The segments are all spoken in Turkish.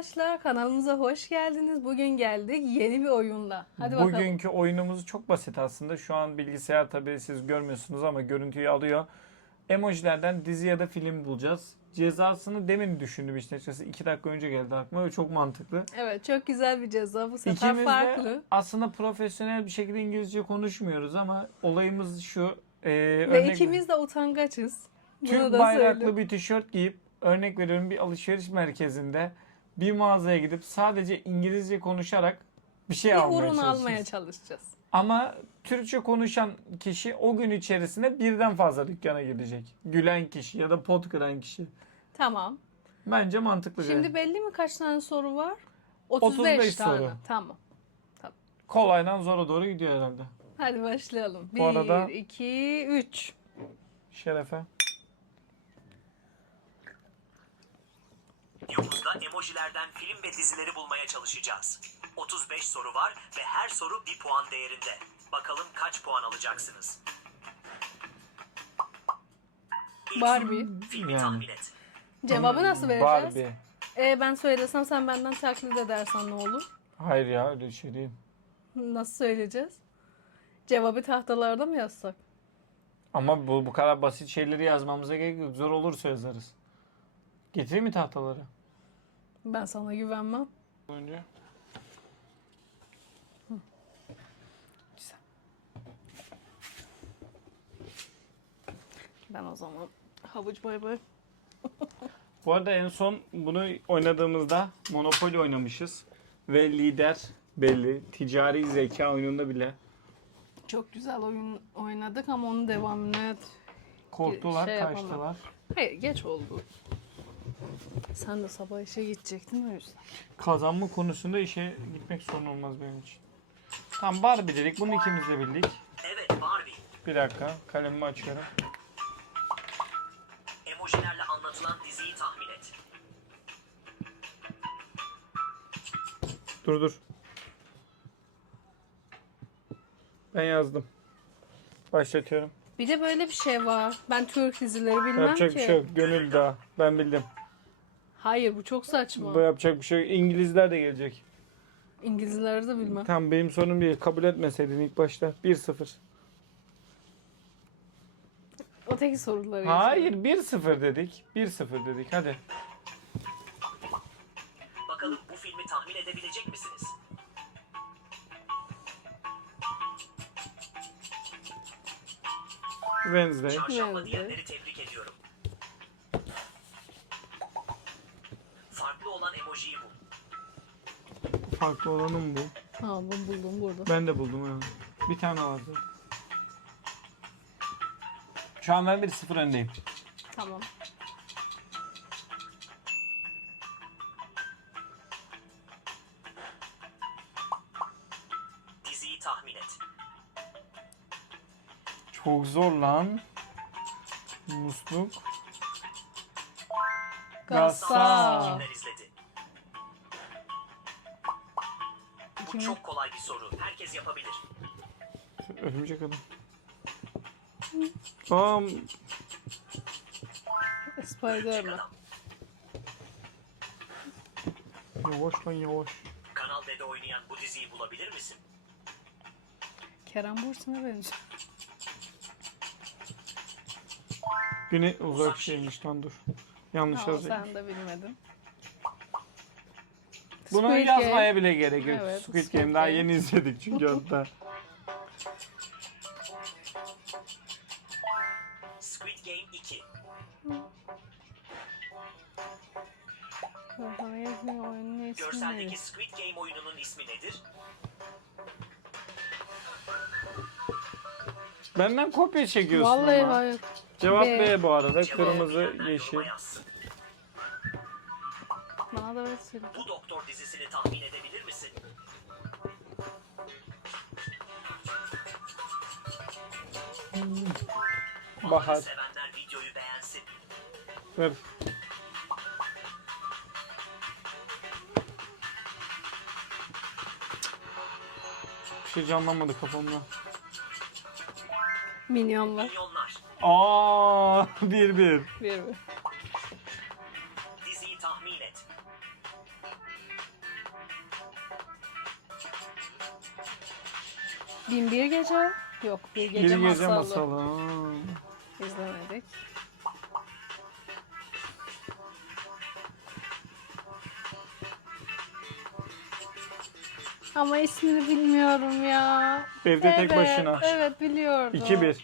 arkadaşlar kanalımıza hoş geldiniz. Bugün geldik yeni bir oyunla. Hadi bakalım. Bugünkü oyunumuz çok basit aslında. Şu an bilgisayar tabii siz görmüyorsunuz ama görüntüyü alıyor. Emojilerden dizi ya da film bulacağız. Cezasını demin düşündüm işte açıkçası. 2 dakika önce geldi aklıma ve çok mantıklı. Evet çok güzel bir ceza bu sefer İkimiz farklı. de aslında profesyonel bir şekilde İngilizce konuşmuyoruz ama olayımız şu. E, Ve örnek- ikimiz de utangaçız. Bunu Türk bayraklı söyleyeyim. bir tişört giyip örnek veriyorum bir alışveriş merkezinde bir mağazaya gidip sadece İngilizce konuşarak bir şey bir almaya almaya çalışacağız. Ama Türkçe konuşan kişi o gün içerisinde birden fazla dükkana gidecek. Gülen kişi ya da pot kıran kişi. Tamam. Bence mantıklı. Şimdi Şimdi belli mi kaç tane soru var? 35, 35 tane. soru. Tamam. kolaydan zora doğru gidiyor herhalde. Hadi başlayalım. Bu arada- 1, 2, 3. Şerefe. Videomuzda emojilerden film ve dizileri bulmaya çalışacağız. 35 soru var ve her soru bir puan değerinde. Bakalım kaç puan alacaksınız? İlk Barbie. soru, filmi Yani. tahmin et. Cevabı nasıl vereceğiz? Barbie. Ee, ben söylesem sen benden taklit edersen ne olur? Hayır ya öyle şey değil. Nasıl söyleyeceğiz? Cevabı tahtalarda mı yazsak? Ama bu, bu kadar basit şeyleri yazmamıza gerek yok. Zor olursa yazarız. Getireyim mi tahtaları? Ben sana güvenmem. Önce. Ben o zaman havuç bay bay. Bu arada en son bunu oynadığımızda Monopoly oynamışız. Ve lider belli. Ticari zeka oyununda bile Çok güzel oyun oynadık ama onun devamını... korktular, Şey yapamam. kaçtılar. Hayır geç oldu. Sen de sabah işe gidecektin o yüzden. Kazanma konusunda işe gitmek sorun olmaz benim için. Tamam Barbie dedik. Bunu ikimiz de bildik. Evet Barbie. Bir dakika. Kalemimi açıyorum. Emojilerle anlatılan diziyi tahmin et. Dur dur. Ben yazdım. Başlatıyorum. Bir de böyle bir şey var. Ben Türk dizileri bilmem yapacak ki. bir şey yok. Gönül daha. Ben bildim. Hayır bu çok saçma. Bu yapacak bir şey yok. İngilizler de gelecek. İngilizleri de bilmem. Tamam benim sorunum değil. Kabul etmeseydin ilk başta. 1-0. O tek soruları Hayır 1-0 dedik. 1-0 dedik. Hadi. Bakalım bu filmi tahmin edebilecek misiniz? Wednesday. Çarşamba Nerede? diyenleri tebrik ediyorum. Farklı olanım bu. Ha bu buldum burada. Ben de buldum yani. Bir tane vardı. Şu an ben 1-0 öndeyim. Tamam. Diziyi tahmin et. Çok zor lan. Musluk. Gassal. Gassal. Bu Kimi? çok kolay bir soru. Herkes yapabilir. Örümcek adam. Aa, Spiderman. Adam. yavaş lan yavaş. Kanal D'de oynayan bu diziyi bulabilir misin? Kerem Bursin'e benziyor. Güne uzak şeymiş lan dur. Yanlış Ha, yazdım. sen de bilmedin. Bunu Squid yazmaya Game. bile gerek yok. Evet, Squid Squid Game daha Game. yeni izledik çünkü hatta. Squid Game 2. Sana yazmıyor oyunun ismi Görseldeki ne? Squid Game oyununun ismi nedir? Benden kopya çekiyorsun Vallahi ama. hayır. Cevap B. B bu arada. Cevabı Kırmızı, yeşil. yazsın. Bana da öyle söyle. Bu doktor dizisini tahmin edebilir misin? Bahar. Sevenler videoyu beğensin. Ver. Bir şey canlanmadı kafamda. Minyonlar. Milyonlar. Aa, bir bir. Bir bir. Bin bir gece. Yok bir Bir gece, gece masalı. masalı. İzlemedik. Ama ismini bilmiyorum ya. Evde tek başına. Evet biliyordum. 2-1.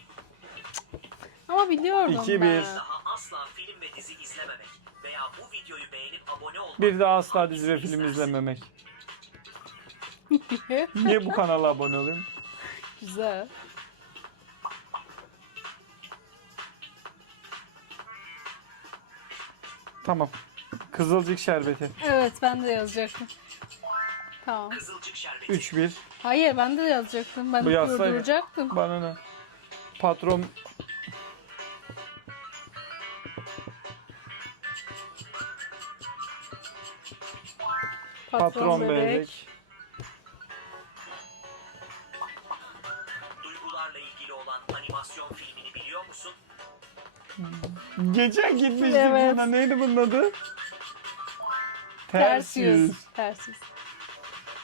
Ama biliyordum 2-1. ben. Daha asla film ve dizi izlememek veya bu videoyu beğenip abone olmak. Bir daha asla dizi ve film izlememek. Niye bu kanala abone olayım? Güzel. Tamam. Kızılcık şerbeti. Evet ben de yazacaktım. Tamam. Kızılcık şerbeti. 3-1. Hayır ben de yazacaktım. Ben Bu yazsaydı. durduracaktım. Bana ne? Patron patron bebek. Duygularla ilgili olan animasyon filmini biliyor musun? Geçen gitmiştik Evet. buna. Neydi bunun adı? Ters yüz. Ters yüz.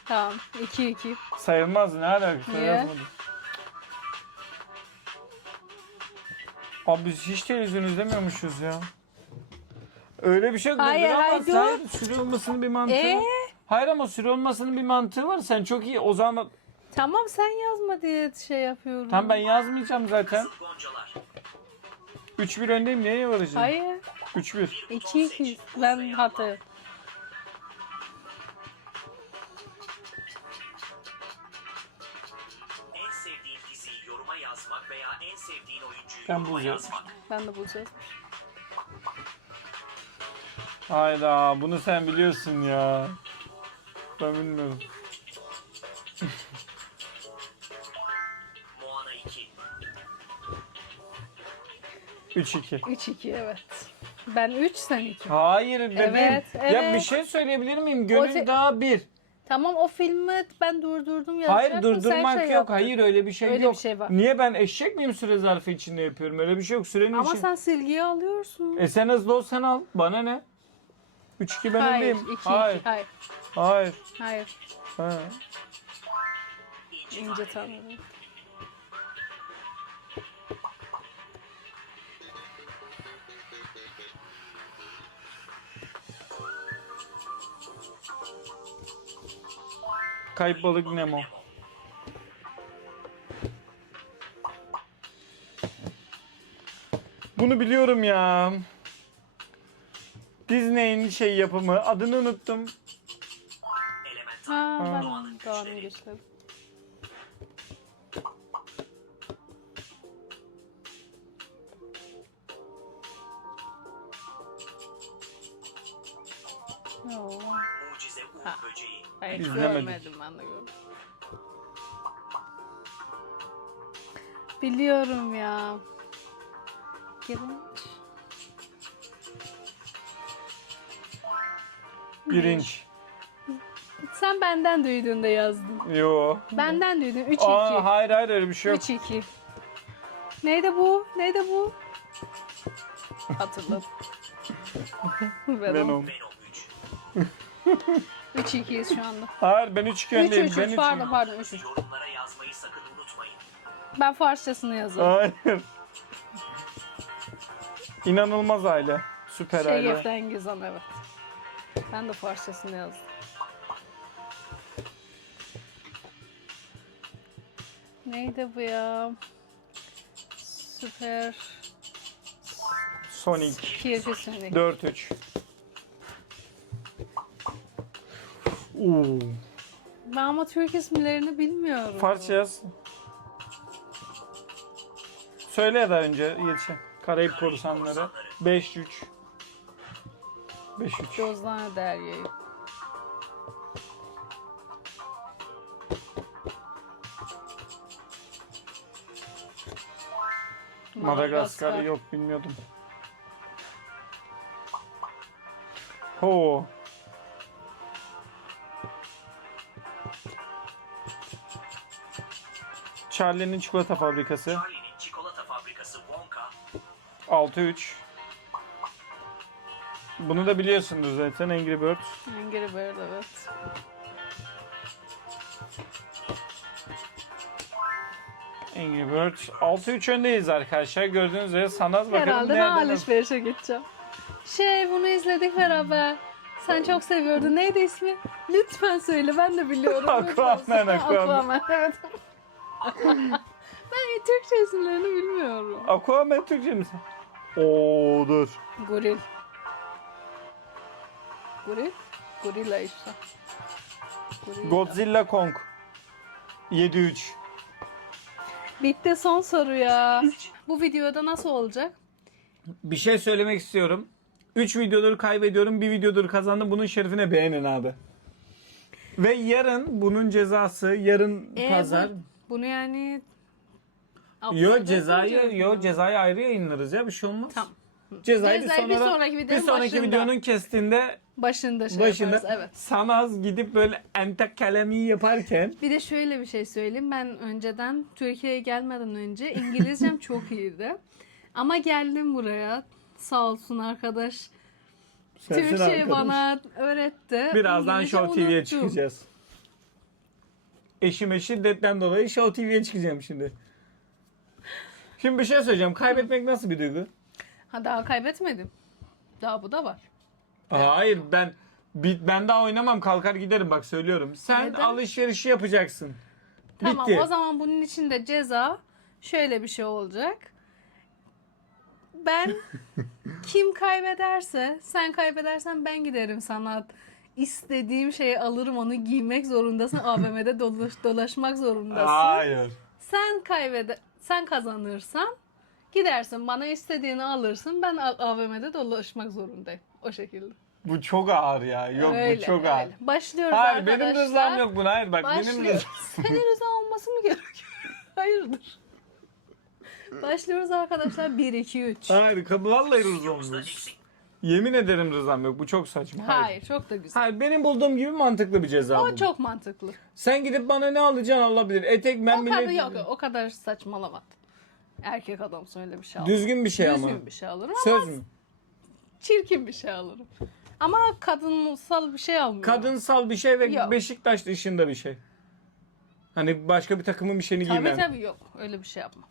Tamam. 2-2. Sayılmaz ne alakası Niye? Abi biz hiç televizyon izlemiyormuşuz ya. Öyle bir şey yok. Hayır, ama hayır, sen süre olmasının bir mantığı Ee? Hayır ama süre olmasının bir mantığı var. Sen çok iyi. O zaman Tamam sen yazma diye şey yapıyorum. tam ben yazmayacağım zaten. Kızıl goncalar. 3-1 öndeyim. Neye varacağım? Hayır. 3-1. 2-2. Ben hata. En sevdiğin diziyi yoruma yazmak veya en sevdiğin oyuncuyu Ben bulacağım. Ben de bulacağız. Hayda bunu sen biliyorsun ya. Ben bilmiyorum. 3-2. 3-2 evet. Ben 3 sen 2. Hayır dedim. Evet, Ya evet. bir şey söyleyebilir miyim? O Gönül te- daha bir. Tamam o filmi ben durdurdum yazacaktım. Hayır sen durdurmak şey yok. yaptın. Hayır öyle bir şey Öyle yok. bir şey var. Niye ben eşek miyim süre zarfı içinde yapıyorum? Öyle bir şey yok. Sürenin Ama için. sen silgiyi alıyorsun. E sen hızlı ol sen al. Bana ne? 3-2 ben hayır, öndeyim. 2 Hayır. 2. Hayır. Hayır. Hayır. Ha. İnce tanrım. Kayıp balık Nemo. Bunu biliyorum ya. Disney'in şey yapımı. Adını unuttum. Ha, ben Doğanın Doğan'ın Biliyorum ya. Girinç. Birinç. Sen benden duyduğunda yazdın. Yo. Benden duydun. 3-2. Aa, hayır hayır öyle bir şey yok. 3-2. Neydi bu? Neydi bu? Hatırladım. Venom. Venom. Venom 3. 3-2'yiz şu anda. Hayır ben 3 öndeyim. 3 Ben 3 3 pardon pardon 3 3. Yorumlara yazmayı sakın unutmayın. Ben Farsçasını yazıyorum. Hayır. İnanılmaz aile. Süper aile. Şegeften Gizem evet. Ben de Farsçasını yazdım. Neydi bu ya? Süper Sonic. Kirpi Sonic. 4-3. Oo. Ben ama Türk isimlerini bilmiyorum. Farsça yaz. Söyle ya da önce yetişen. Karayip korsanları. 5-3. 5-3. Gözlane Derya'yı. Madagaskar yok bilmiyordum. Ho. Charlie'nin çikolata fabrikası Wonka. 6-3. Bunu da biliyorsunuz zaten Angry Birds. Angry Bird evet. Angry Birds. 6-3 öndeyiz arkadaşlar. Gördüğünüz üzere sanat bakalım Herhalde ben nereden- alışverişe gideceğim. Şey bunu izledik beraber. Sen çok seviyordun. Neydi ismi? Lütfen söyle ben de biliyorum. Lütfen Aquaman, söyle. Aquaman. Evet. ben Türkçe isimlerini bilmiyorum. Aquaman Türkçe misin? Oo dur. Goril. Goril? Gorilla işte. Gorilla. Godzilla Kong. 7-3. Bitti son soru ya. Bu videoda nasıl olacak? Bir şey söylemek istiyorum. 3 videodur kaybediyorum, bir videodur kazandım. Bunun şerefine beğenin abi. Ve yarın bunun cezası, yarın Ee, pazar. bu- bunu yani... Yo cezayı, yo cezayı ayrı yayınlarız ya bir şey olmaz. Tamam. Cezayı, Cezayı bir, bir sonra, sonraki videonun bir sonraki başında. videonun kestiğinde Başında şey başında yaparız. Evet. Sanaz gidip böyle entek kalemi yaparken Bir de şöyle bir şey söyleyeyim. Ben önceden Türkiye'ye gelmeden önce İngilizcem çok iyiydi. Ama geldim buraya. Sağ olsun arkadaş. sensin Türkçe arkadaş. bana öğretti. Birazdan İngilizce Show TV'ye çıkacağız. Eşime şiddetten dolayı Show TV'ye çıkacağım şimdi. Şimdi bir şey söyleyeceğim. Kaybetmek nasıl bir duygu? Ha daha kaybetmedim. Daha bu da var. Hayır ben bi- ben daha oynamam kalkar giderim bak söylüyorum. Sen Neden? alışverişi yapacaksın. Tamam Bitti. o zaman bunun için de ceza şöyle bir şey olacak. Ben kim kaybederse sen kaybedersen ben giderim sana istediğim şeyi alırım onu giymek zorundasın AVM'de dolaş, dolaşmak zorundasın. Hayır. Sen kaybede sen kazanırsan gidersin bana istediğini alırsın ben AVM'de dolaşmak zorundayım o şekilde. Bu çok ağır ya. Yok Öyle, bu çok ağır. öyle. Başlıyoruz Hayır arkadaşlar. benim rızam yok buna. Hayır bak benim Başlıyor. rızam. Senin rıza olması mı gerekiyor? Hayırdır? Başlıyoruz arkadaşlar. 1, 2, 3. Hayır kabul vallahi rızam yok. Yemin ederim rızam yok. Bu çok saçma. Hayır. Hayır çok da güzel. Hayır benim bulduğum gibi mantıklı bir ceza O bu. çok mantıklı. Sen gidip bana ne alacaksın alabilir. Etek ben o kadar yok o kadar saçmalama. Erkek adam öyle bir şey alır. Düzgün bir şey ama. Düzgün bir şey alırım ama Söz mü? çirkin bir şey alırım. Ama kadınsal bir şey almıyorum. Kadınsal bir şey ve Yok. Beşiktaş dışında bir şey. Hani başka bir takımın bir şeyini Tabii giymem. tabii yok. Öyle bir şey yapma.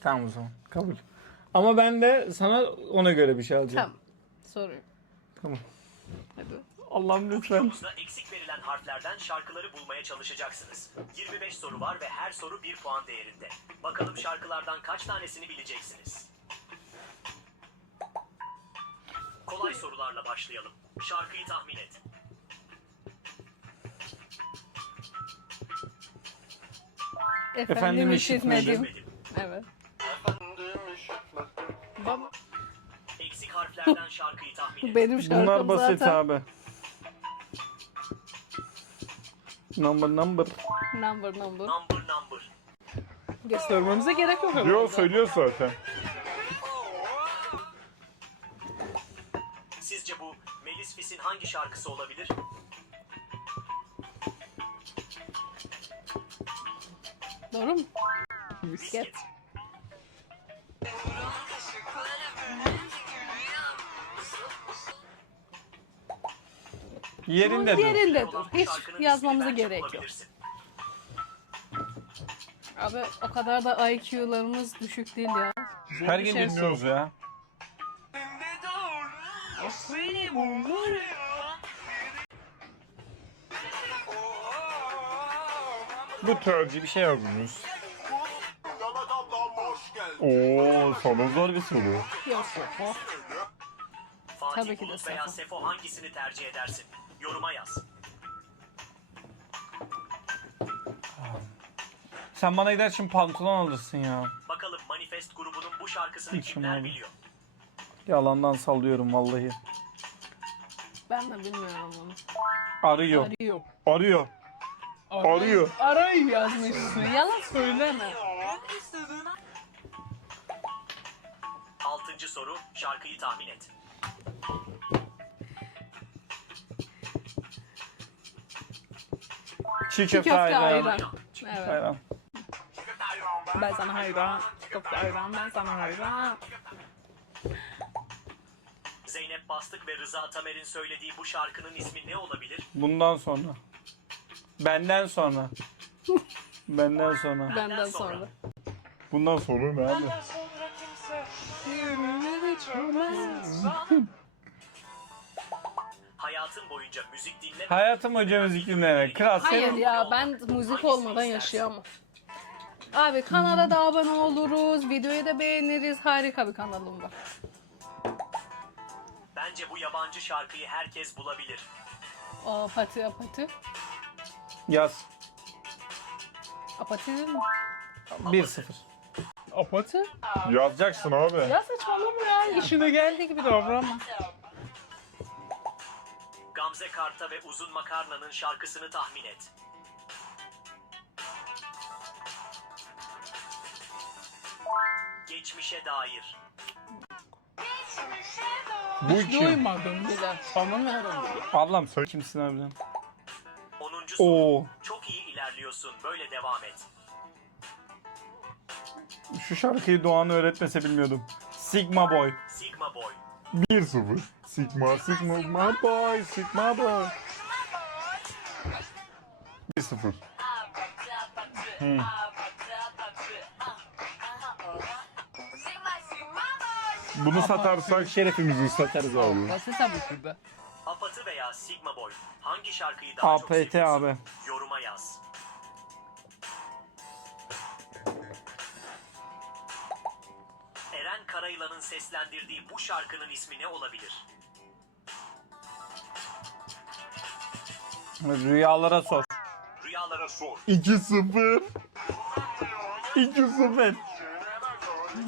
Tamam o zaman. Kabul. Ama ben de sana ona göre bir şey alacağım. Tamam. Soruyorum. Tamam. Hadi. Allah'ım lütfen. Videomuzda eksik verilen harflerden şarkıları bulmaya çalışacaksınız. 25 soru var ve her soru 1 puan değerinde. Bakalım şarkılardan kaç tanesini bileceksiniz? Kolay sorularla başlayalım. Şarkıyı tahmin et. Efendim, Efendim işitmedim. Evet. Harflerden şarkıyı tahmin benim şarkım Bunlar basit zaten. abi. Number number. Number number. Number number. Göstermemize gerek yok. Yo söylüyor zaten. Sizce bu Melis Fis'in hangi şarkısı olabilir? Doğru mu? Misket. Yerinde dur. Yerinde dur. Hiç yazmamıza gerek yok. Abi o kadar da IQ'larımız düşük değil ya. Her gün şey dinliyoruz ya. Bu tercih bir şey yazmış. Oo, sana zor bir soru. Yok yok. Tabii ki de Bulut veya Sefo. Sefo hangisini tercih edersin? Yoruma yaz. Sen bana gider şimdi pantolon alırsın ya. Bakalım Manifest grubunun bu şarkısını İçim kimler biliyor? Yalandan sallıyorum vallahi. Ben de bilmiyorum onu. Arıyor. Arıyor. Arıyor. Arıyor. Arayı yazmışsın. Yalan söyleme. Altıncı soru şarkıyı tahmin et. Çiğ Çiğ köfte köfte ayran. ayran. Evet. Ayran. Ben sana hayran. Çiğ köfte ayran. Ben sana hayran. Zeynep Bastık ve Rıza Tamer'in söylediği bu şarkının ismi ne olabilir? Bundan sonra. Benden sonra. Benden sonra. Benden sonra. Bundan sonra ne abi? Hayatın boyunca müzik dinleme. Hayatım hoca müzik dinleyerek. Kral Hayır senin ya ben müzik olmadan yaşayamam. Abi kanala da abone oluruz, videoyu da beğeniriz. Harika bir kanalım var. Bence bu yabancı şarkıyı herkes bulabilir. Apati apati. yaz. Apati değil mi? 1-0. Apati? Yazacaksın abi. Ya saçmalama ya. İşime geldiği gibi davranma. Gamze Karta ve Uzun Makarna'nın şarkısını tahmin et. Geçmişe dair. Bu kim? Duymadım bile. Tanımıyorum. Ablam sen kimsin harbiden? 10. soru. Oo. Çok iyi ilerliyorsun. Böyle devam et. Şu şarkıyı Doğan öğretmese bilmiyordum. Sigma Boy. Sigma Boy. 1-0. Sigma, Sigma, my boy, Sigma boy. 1-0. Bunu satarsak şerefimizi satarız abi. Nasıl ki be? Apatı veya Sigma Boy. Hangi şarkıyı daha çok APT seviyorsun? abi. Yoruma yaz. Karayılan'ın seslendirdiği bu şarkının ismi ne olabilir? Rüyalara sor. Rüyalara sor. 2-0. 2-0.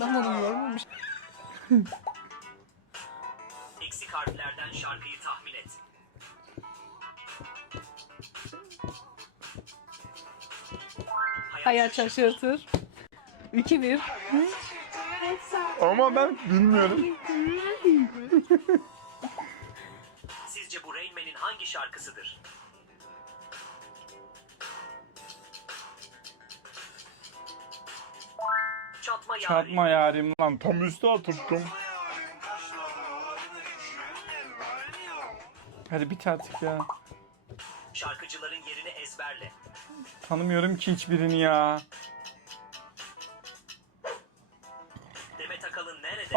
Ben onu görmemiş. Eksik harflerden şarkıyı tahmin et. Hayat şaşırtır. 2-1. Ama ben bilmiyorum. Sizce bu Rain Man'in hangi şarkısıdır? Çatma Yari. Çatma yarim lan. Tam üstü oturttum. Hadi bit artık ya. Şarkıcıların yerini ezberle. Tanımıyorum ki hiçbirini ya.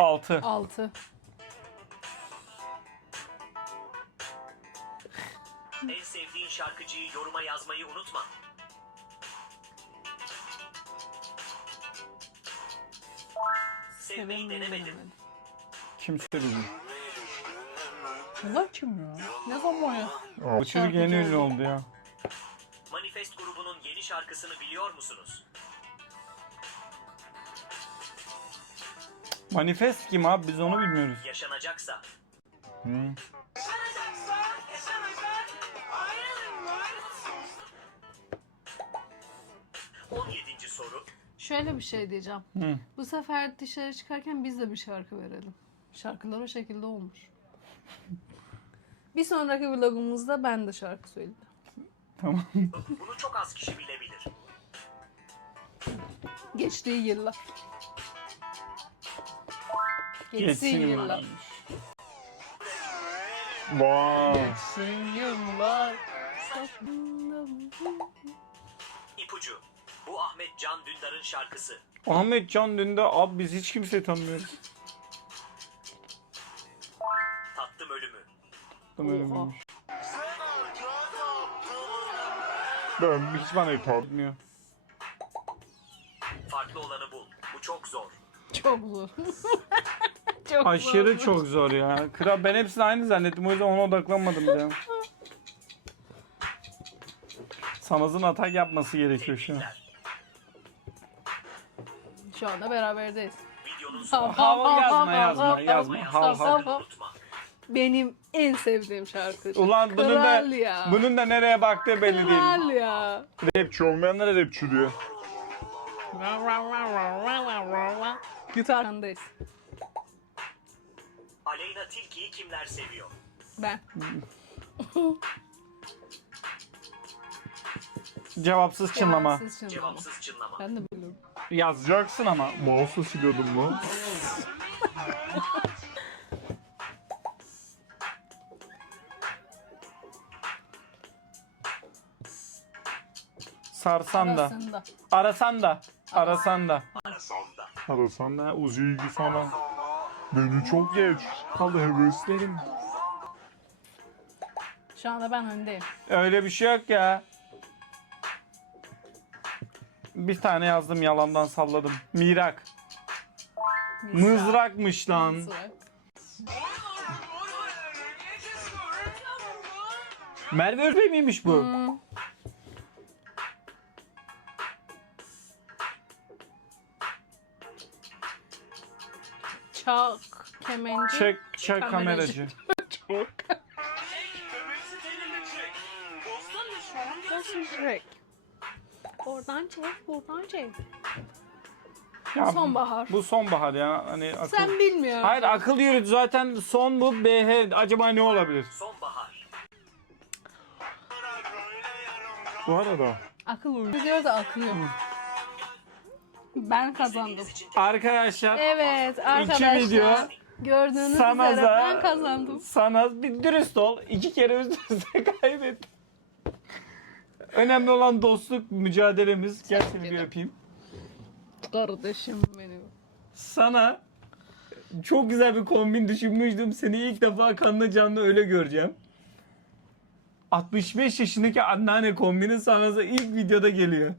6. 6. En sevdiğin şarkıcıyı yoruma yazmayı unutma. Sevmeyi denemedin. Kimse bizim. Bunlar kim ya? Ne zaman ya? Bu çocuk yeni ünlü oldu ya. Manifest grubunun yeni şarkısını biliyor musunuz? Manifest kim abi biz onu bilmiyoruz. Yaşanacaksa. Hı. 17. soru. Şöyle bir şey diyeceğim. Hı. Bu sefer dışarı çıkarken biz de bir şarkı verelim. Şarkılar o şekilde olmuş. bir sonraki vlogumuzda ben de şarkı söyleyeceğim. Tamam. Bunu çok az kişi bilebilir. Geçtiği yıllar. Geçsin, yıllar. Vay. Geçsin yıllar. İpucu. Bu Ahmet Can Dündar'ın şarkısı. Ahmet Can Dündar abi biz hiç kimseyi tanımıyoruz. Tattım ölümü. Tam öyle Oha. miymiş? Ben Hiç bana hitap etmiyor. Farklı olanı bul. Bu çok zor. Çok zor. çok Aşırı zor. çok zor ya. Kral ben hepsini aynı zannettim o yüzden ona odaklanmadım ya. Sanaz'ın atak yapması gerekiyor şu an. Şu anda beraberdeyiz. Hav, hav, Hav yazma, hav, yazma, hav, yazma. hav, Hav. Benim en sevdiğim şarkıcı. Ulan bunun da, Kral ya. bunun da nereye baktığı belli değil. Kral ya. rapçi olmayanlara rapçi diyor. Gitarındayız. Aleyna Tilki'yi kimler seviyor? Ben. Cevapsız çınlama. Cevapsız çınlama. Ben de biliyorum. Yazacaksın ama. Mouse'u siliyordum lan. Sarsan da. Arasında. Arasan da. Arasan da. Arasan Arasan da Uzi'yi sana. Beni çok geç. Kaldı heveslerim. Şu anda ben öndeyim. Öyle bir şey yok ya. Bir tane yazdım yalandan salladım. Mirak. Mızrakmış lan. Mızrak. Merve Özbey miymiş bu? Hmm. Çak kemenci. Çek, çek Kameracı. Nasıl Shrek? Oradan çek, buradan çek. Ya, Sonbahar. Bu sonbahar ya. Hani akıl... Sen bilmiyorsun. Hayır akıl yürüt zaten son bu BH acaba ne olabilir? Sonbahar. Bu arada Akıl uyuyor. Gidiyor da akıyor. Ben kazandım. Arkadaşlar Evet arkadaşlar. video. Gördüğünüz üzere da- ben kazandım. sana bir dürüst ol. İki kere üst üste kaybettin. Önemli olan dostluk mücadelemiz. Gel seni bir ederim. öpeyim. Kardeşim benim. Sana çok güzel bir kombin düşünmüştüm. Seni ilk defa kanlı canlı öyle göreceğim. 65 yaşındaki anneanne kombini sana ilk videoda geliyor.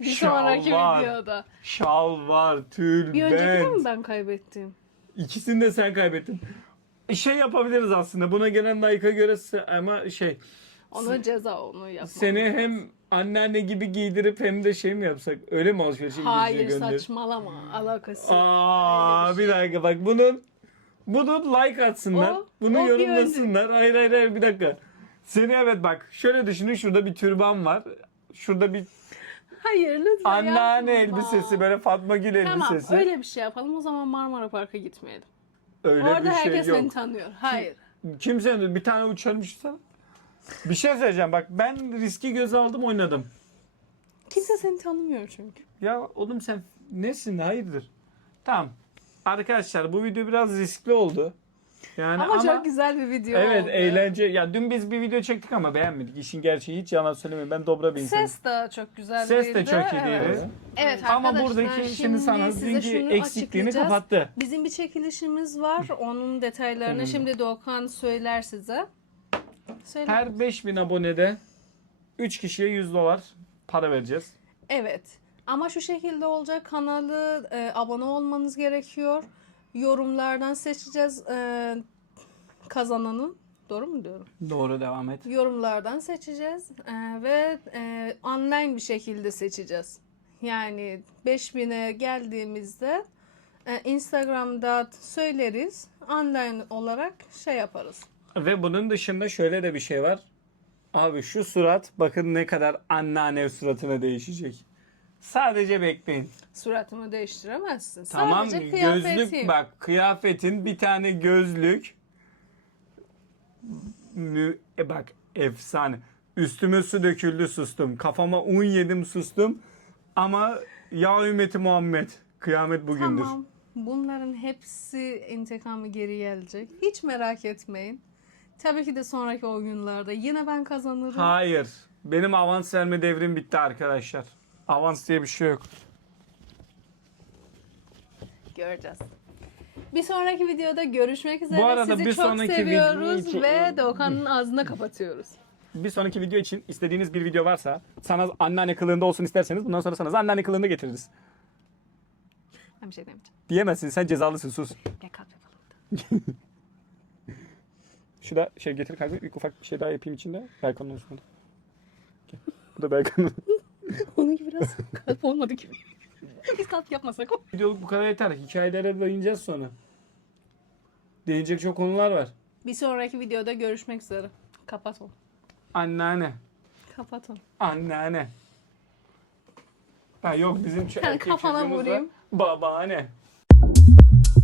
Bir sonraki var. videoda. Şal var, tül, Bir önceki mi ben kaybettim? İkisini de sen kaybettin. Şey yapabiliriz aslında. Buna gelen like'a göre ama şey Onu ceza onu yapmam. seni hem anneanne gibi giydirip hem de şey mi yapsak? Öyle mi alışveriş İngilizce Hayır gönder? saçmalama. Alakası. yok. Aa Öyle bir dakika bak bunun bunun like atsınlar. O- bunu o bir yorumlasınlar. Hayır hayır hayır bir dakika. Seni evet bak şöyle düşünün şurada bir türban var. Şurada bir Hayır lütfen anneanne yapma. elbisesi böyle Fatma Gül Tamam elbisesi. öyle bir şey yapalım o zaman Marmara Park'a gitmeyelim. Öyle Orada bir şey herkes yok. beni tanıyor. Hayır. Kimse bir tane uçarmış sana. Bir şey söyleyeceğim bak ben riski göze aldım oynadım. Kimse seni tanımıyor çünkü. Ya oğlum sen nesin hayırdır? Tamam. Arkadaşlar bu video biraz riskli oldu. Yani Ama, ama, çok güzel bir video Evet oldu. eğlence. Ya dün biz bir video çektik ama beğenmedik. İşin gerçeği hiç yalan söylemeyeyim. Ben dobra bir insanım. Ses de çok güzel Ses değildi. de çok iyi Evet. değildi. Evet Ama arkadaşlar buradaki şimdi sana size dünkü şunu eksikliğini açıklayacağız. kapattı. Bizim bir çekilişimiz var. Onun detaylarını şimdi Doğukan söyler size. Söyle. Her 5000 abonede 3 kişiye 100 dolar para vereceğiz. Evet. Ama şu şekilde olacak. Kanalı e, abone olmanız gerekiyor. Yorumlardan seçeceğiz e, kazananı. Doğru mu diyorum? Doğru devam et. Yorumlardan seçeceğiz e, ve e, online bir şekilde seçeceğiz. Yani 5000'e geldiğimizde e, Instagram'da söyleriz. Online olarak şey yaparız. Ve bunun dışında şöyle de bir şey var. Abi şu surat bakın ne kadar anneanne suratına değişecek. Sadece bekleyin. Suratımı değiştiremezsin. Tamam Sadece gözlük kıyafetim. bak kıyafetin bir tane gözlük Mü, e bak efsane. Üstüme su döküldü sustum. Kafama un yedim sustum. Ama ya ümmeti Muhammed kıyamet bugündür. Tamam. Bunların hepsi intikamı geri gelecek. Hiç merak etmeyin. Tabii ki de sonraki oyunlarda yine ben kazanırım. Hayır. Benim avans verme devrim bitti arkadaşlar. Avans diye bir şey yok. Göreceğiz. Bir sonraki videoda görüşmek üzere. Bu arada Sizi bir çok sonraki seviyoruz video için- ve Doğukan'ın ağzını kapatıyoruz. Bir sonraki video için istediğiniz bir video varsa sana anneanne kılığında olsun isterseniz bundan sonra sana anneanne kılığında getiririz. Ben bir şey demeyeceğim. Diyemezsin sen cezalısın sus. Kalk yapalım. Şu da şey getir kanka ilk ufak bir şey daha yapayım içinde. Berkan'ın olsun. Gel. Bu da Berkan'ın. Onunki biraz kalp olmadı gibi. Biz kalp yapmasak o. Videoluk bu kadar yeter. Hikayelere değineceğiz sonra. Değinecek çok konular var. Bir sonraki videoda görüşmek üzere. Kapat onu. Anneanne. Kapat onu. Anneanne. Ha yok bizim Ben erkek kafana çocuğumuz vurayım. Babaanne.